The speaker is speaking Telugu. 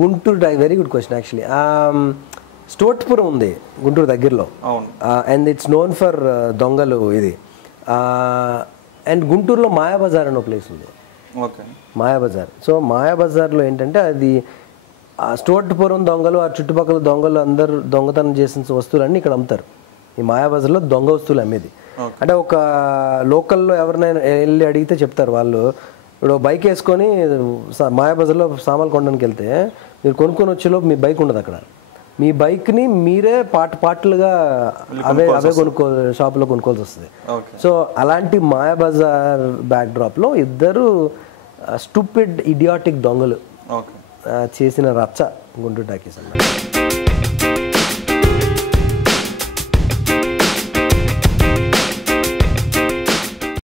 Guntur very good question actually. స్టోట్పురం ఉంది గుంటూరు దగ్గరలో, అండ్ ఇట్స్ నోన్ ఫర్ దొంగలు ఇది. అండ్ గుంటూరులో మాయాబజార్ అనే ప్లేస్ ఉంది, మాయాబజార్. సో మాయాబజార్లో ఏంటంటే అది స్టోట్పురం దొంగలు, ఆ చుట్టుపక్కల దొంగలు అందరూ దొంగతనం చేసిన వస్తువులన్నీ ఇక్కడ అమ్ముతారు. ఈ మాయాబజార్లో దొంగ వస్తువులు అమ్మేది. అంటే ఒక లోకల్లో ఎవరినైనా వెళ్ళి అడిగితే చెప్తారు వాళ్ళు. ఇప్పుడు బైక్ వేసుకొని మాయాబజార్లో సామాన్లు కొనడానికి వెళ్తే మీరు కొనుక్కొని వచ్చేలోపు మీ బైక్ ఉండదు అక్కడ. మీ బైక్ని మీరే పార్ట్లుగా అవే షాపులో కొనుక్కోవాల్సి వస్తుంది. సో అలాంటి మాయాబజార్ బ్యాక్ డ్రాప్లో ఇద్దరు స్టూపిడ్ ఇడియాటిక్ దొంగలు చేసిన రచ్చ గుంటూరు టాకీస్ అన్నమాట.